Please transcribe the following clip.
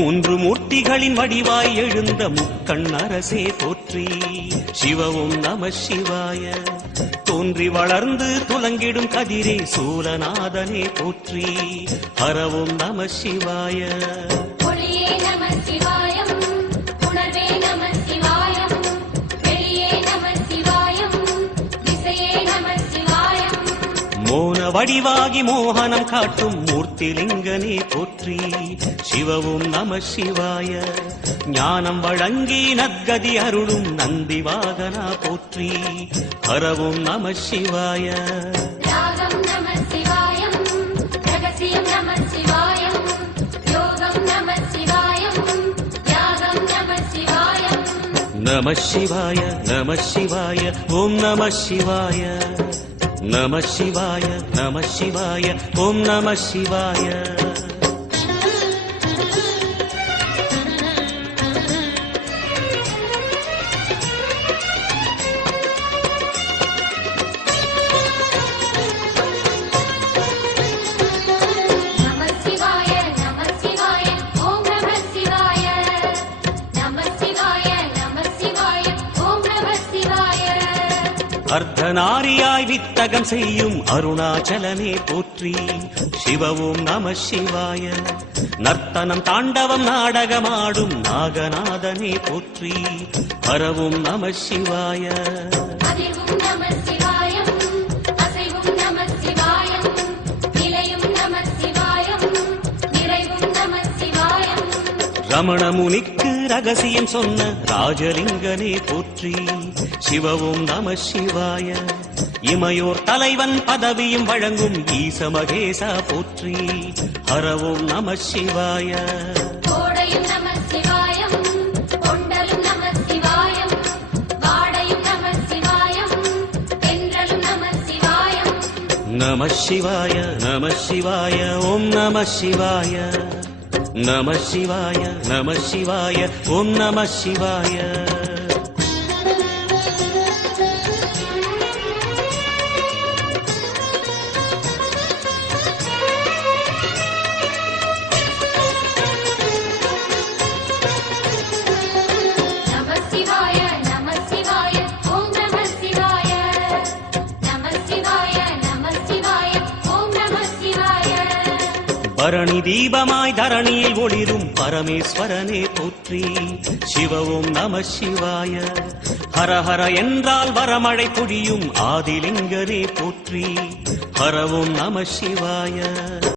மூன்று மூர்த்திகளின் வடிவாய் எழுந்த முக்கண் அரசே போற்றி. சிவவும் நம சிவாய. தோன்றி வளர்ந்து துலங்கிடும் கதிரே சூலநாதனே போற்றி. ஹரவும் நம சிவாய. மோன வடிவாகி மோகனம் காட்டும் மூர்த்திலிங்கனே போற்றி. சிவவும் நம சிவாய. ஞானம் வழங்கி நற்கதி அருளும் நந்தி வாகனா போற்றி. ஹரவும் நம சிவாய. நம சிவாய நம சிவாய ஓம் நம சிவாய. நம சிவாய நம சிவாய ஓம் நம சிவாய. அர்த்தநாரியாய் வித்தகம் செய்யும் அருணாச்சலனே போற்றி. சிவவும் நம சிவாய. நர்த்தனம் தாண்டவம் நாடகமாடும் நாகநாதனே போற்றி. ஹரவும் நம சிவாய. ரமண முனிக்கு ரகசியம் சொன்ன ராஜலிங்கனே போற்றி. சிவவும் நம சிவாய. இமையோர் தலைவன் பதவியும் வழங்கும் ஈச மகேசா போற்றி. ஹரவும் நம சிவாய. நம சிவாய நம சிவாய ஓம் நம சிவாய. நம சிவாய நம சிவாய ஓம் நம சிவாய. பரணி தீபமாய் தரணியில் ஒளிரும் பரமேஸ்வரனே போற்றி. சிவவும் நம சிவாய. ஹரஹர என்றால் வரமழை பொழியும் ஆதிலிங்கனே போற்றி. ஹரவும் நம சிவாய.